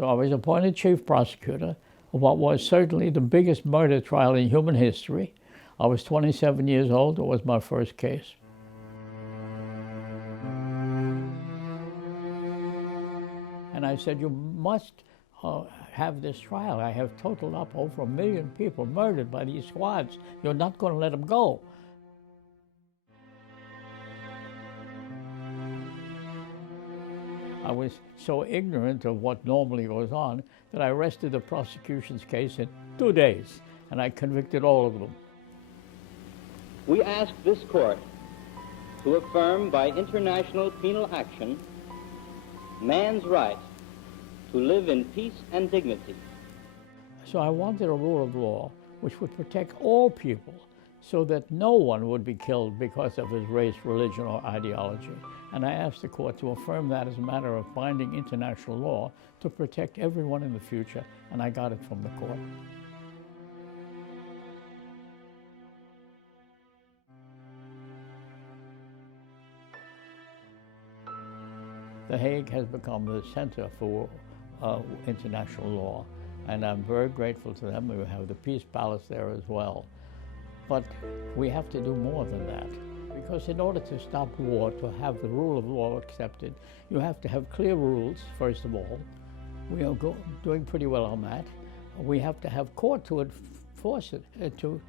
So I was appointed chief prosecutor of what was certainly the biggest murder trial in human history. I was 27 years old. It was my first case. And I said, you must have this trial. I have totaled up over 1 million people murdered by these squads. You're not going to let them go. I was so ignorant of what normally goes on that I arrested the prosecution's case in 2 days, and I convicted all of them. We ask this court to affirm by international penal action man's right to live in peace and dignity. So I wanted a rule of law which would protect all people so that no one would be killed because of his race, religion, or ideology. And I asked the court to affirm that as a matter of binding international law to protect everyone in the future, and I got it from the court. The Hague has become the center for international law, and I'm very grateful to them. We have the Peace Palace there as well. But we have to do more than that, because in order to stop war, to have the rule of law accepted, you have to have clear rules, first of all. We are doing pretty well on that. We have to have court to enforce it, to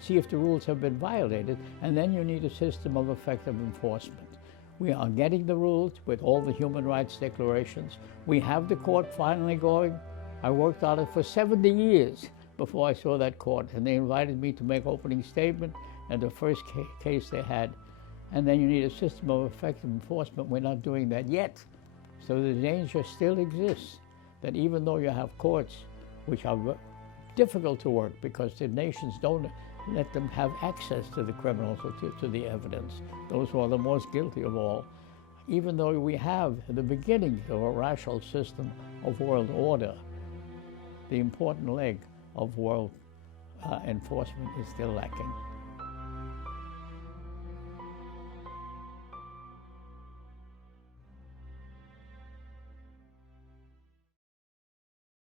see if the rules have been violated, and then you need a system of effective enforcement. We are getting the rules with all the human rights declarations. We have the court finally going. I worked on it for 70 years before I saw that court, and they invited me to make opening statement, and the first case they had. And then you need a system of effective enforcement. We're not doing that yet. So the danger still exists that even though you have courts, which are difficult to work because the nations don't let them have access to the criminals or to the evidence, those who are the most guilty of all. Even though we have the beginning of a rational system of world order, the important leg of world enforcement is still lacking.